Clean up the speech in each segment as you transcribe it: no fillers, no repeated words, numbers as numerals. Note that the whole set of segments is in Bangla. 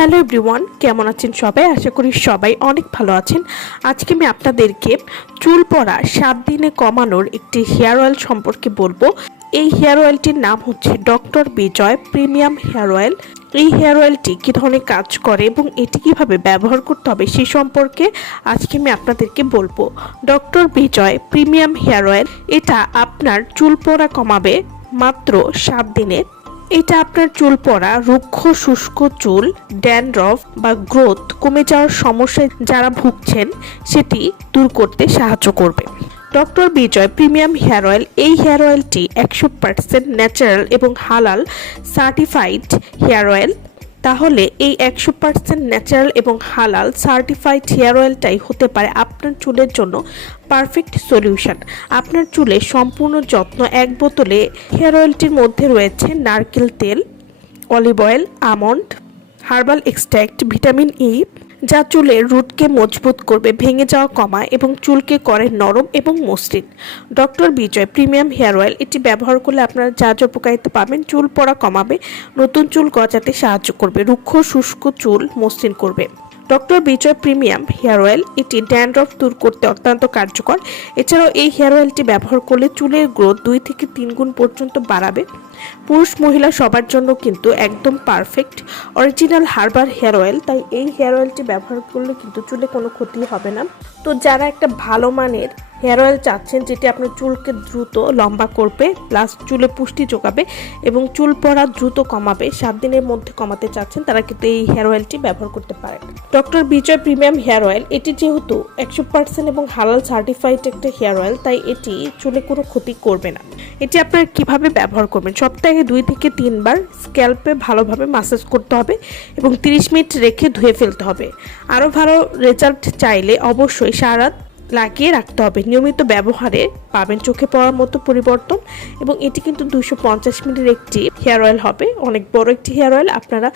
হ্যালো এভরিওয়ান, কেমন আছেন সবাই? আশা করি সবাই অনেক ভালো আছেন। আজকে আমি আপনাদেরকে চুল পড়া 7 দিনে কমানোর একটি হেয়ার অয়েল সম্পর্কে বলবো। এই হেয়ার অয়েলটির নাম হচ্ছে ডক্টর বিজয় প্রিমিয়াম হেয়ার অয়েল। এই হেয়ার অয়েলটি কী ধরনের কাজ করে এবং এটি কিভাবে ব্যবহার করতে হবে সে সম্পর্কে আজকে আমি আপনাদেরকে বলবো। ডক্টর বিজয় প্রিমিয়াম হেয়ার অয়েল, এটা আপনার চুল পড়া কমাবে মাত্র 7 দিনে। এটা আপনার চুল পড়া, রুক্ষ শুষ্ক চুল, ড্যান্ড্রফ বা গ্রোথ কমে যাওয়ার সমস্যায় যারা ভুগছেন সেটি দূর করতে সাহায্য করবে। ডক্টর বিজয় প্রিমিয়াম হেয়ার অয়েল, এই হেয়ার অয়েলটি 100% ন্যাচারাল এবং হালাল সার্টিফাইড হেয়ার অয়েল। তাহলে এই 100% ন্যাচারাল এবং হালাল সার্টিফাইড হেয়ার অয়েলটাই হতে পারে আপনার চুলের জন্য পারফেক্ট সলিউশন। আপনার চুলের সম্পূর্ণ যত্ন এক বোতলে। হেয়ার অয়েলটির মধ্যে রয়েছে নারকেল তেল, olive oil, almond, herbal extract, vitamin E, যা চুলের রুটকে মজবুত করবে, ভেঙে যাওয়া কমায় এবং চুলকে করে নরম এবং মসৃণ। ডক্টর বিজয় প্রিমিয়াম হেয়ার অয়েল, এটি ব্যবহার করলে আপনারা যা যা উপকারিতা পাবেন: চুল পড়া কমাবে, নতুন চুল গজাতে সাহায্য করবে, রুক্ষ শুষ্ক চুল মসৃণ করবে। ডক্টর বিজয় প্রিমিয়াম হেয়ার অয়েল, এটি ড্যান্ড্রফ দূর করতে অত্যন্ত কার্যকর। এছাড়াও এই হেয়ার অয়েলটি ব্যবহার করলে চুলের গ্রোথ 2 থেকে 3 গুণ পর্যন্ত বাড়াবে। পুরুষ মহিলা সবার জন্য কিন্তু একদম perfect original herbal hair oil. তাই এই হেয়ার অয়েলটি ব্যবহার করলে কিন্তু চুলে কোনো ক্ষতি হবে না। তো যারা একটা ভালো মানের হেয়ার অয়েল চাচ্ছেন যেটি আপনার চুলকে দ্রুত লম্বা করবে, প্লাস চুলে পুষ্টি যোগাবে এবং চুল পড়া দ্রুত কমাবে, 7 দিনের মধ্যে কমাতে চাচ্ছেন, তারা কিন্তু এই হেয়ার অয়েলটি ব্যবহার করতে পারেন। ডক্টর বিজয় প্রিমিয়াম হেয়ার অয়েল, এটি যেহেতু 100% এবং হালাল সার্টিফাইড একটা হেয়ার অয়েল, তাই এটি চুলে কোনো ক্ষতি করবে না। এটি আপনারা কিভাবে ব্যবহার করবেন: সপ্তাহে 2 থেকে 3 বার স্ক্যাল্পে ভালোভাবে মাসাজ করতে হবে এবং 30 মিনিট রেখে ধুয়ে ফেলতে হবে। আরও ভালো রেজাল্ট চাইলে অবশ্যই সারা রাত লাগিয়ে রাখতে হবে। নিয়মিত ব্যবহারে পাবেন চোখে পড়ার মতো পরিবর্তন এবং এটি কিন্তু 250 মিলির একটি হেয়ার অয়েল হবে, অনেক বড় একটি হেয়ার অয়েল। আপনারা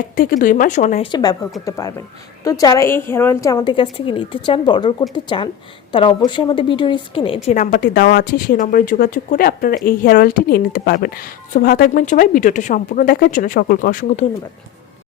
1 থেকে 2 মাস অনায়াসে ব্যবহার করতে পারবেন। তো যারা এই হেয়ার অয়েলটি আমাদের কাছ থেকে নিতে চান, অর্ডার করতে চান, তারা অবশ্যই আমাদের ভিডিওর স্ক্রিনে যে নাম্বারটি দেওয়া আছে সেই নম্বরে যোগাযোগ করে আপনারা এই হেয়ার অয়েলটি নিয়ে নিতে পারবেন। সো ভালো থাকবেন সবাই। ভিডিওটা সম্পূর্ণ দেখার জন্য সকলকে অসংখ্য ধন্যবাদ।